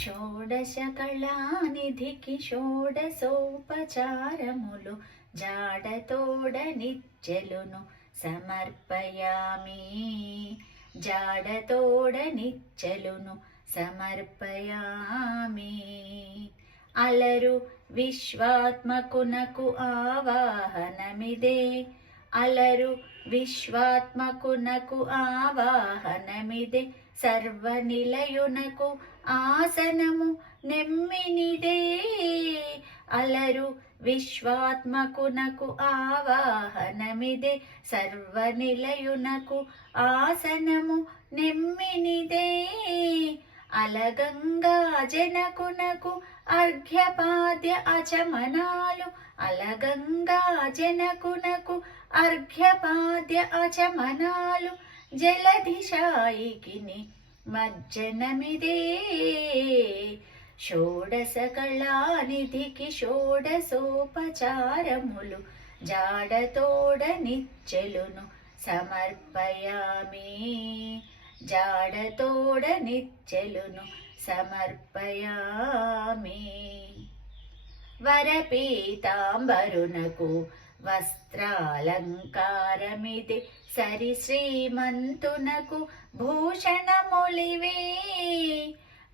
షోడశకళానిధికి షోడశోపచారములు జాడతోడ నిచ్చెలును సమర్పయామి. జాడతోడ నిచ్చెలును సమర్పయామి. అలరు విశ్వాత్మకునకు ఆవాహనమిదే. అలరు విశ్వాత్మకునకు ఆవాహనమిదే. సర్వనిలయునకు ఆసనము నెమ్మినిదే. అలరు విశ్వాత్మకునకు ఆవాహనమిదే. సర్వనిలయునకు ఆసనము నెమ్మినిదే. అలగంగా జనకునకు అర్ఘ్యపాద్య అచమనాలు. అలగంగా జనకునకు అర్ఘ్యపాద్య అచమనాలు. జలధిశాయికిని మజ్జనమిదే. షోడశకళానిధికి షోడశోపచారములు జాడతోడ నిచ్చెలును సమర్పయామి. జాడతోడ నిచ్చెలును సమర్పయామి. వరపీతాంబరునకు వస్త్రాలంకారమిది. సరి శ్రీమంతునకు భూషణములివే.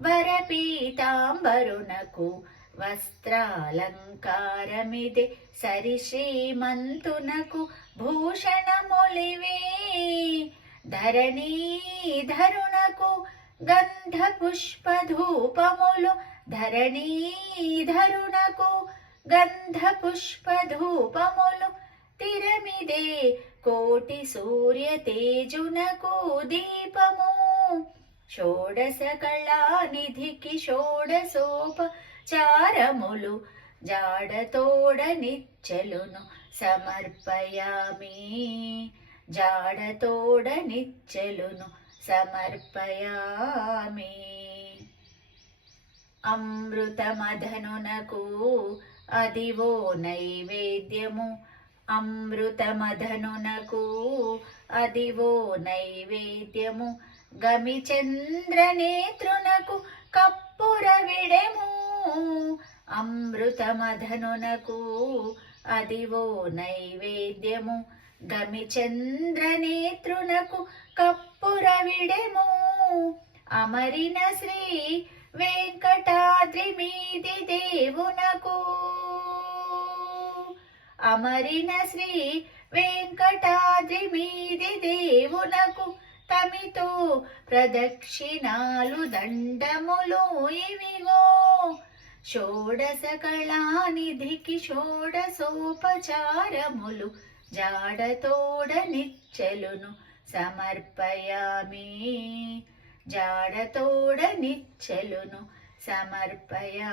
వరపీతాంబరునకు వస్త్రాలంకారమిది. సరి శ్రీమంతునకు భూషణములివే. ధరణీధరునకు గంధ పుష్పధూపములు. ధరణీధరునకు గంధ పుష్పధూపములు. తిరమిదే కోటి సూర్య తేజునకు దీపము. షోడశకళానిధికి షోడశోపచారములు జాడతోడ నిచ్చెలును సమర్పయామి. జాడతోడ నిచ్చెలును సమర్పయామి. అమృతమధనునకు అదివో నైవేద్యము. అమృతమధనునకు అదివో నైవేద్యము. గమిచంద్రనేత్రునకు కప్పుర విడెము. అమృతమధనునకు అదివో నైవేద్యము. గమిచంద్రనేత్రునకు కప్పుర విడెము. అమరిన శ్రీ వెంకటాద్రి మీది దేవునకు. అమరిన శ్రీ వెంకటాద్రి మీది దేవునకు తమితో ప్రదక్షిణాలు దండములు ఇవిగో. షోడశకళానిధికి షోడశోపచారములు జాడతోడ నిచ్చెలును సమర్పయామి. జాడతోడ నిచ్చెలును సమర్పయామి.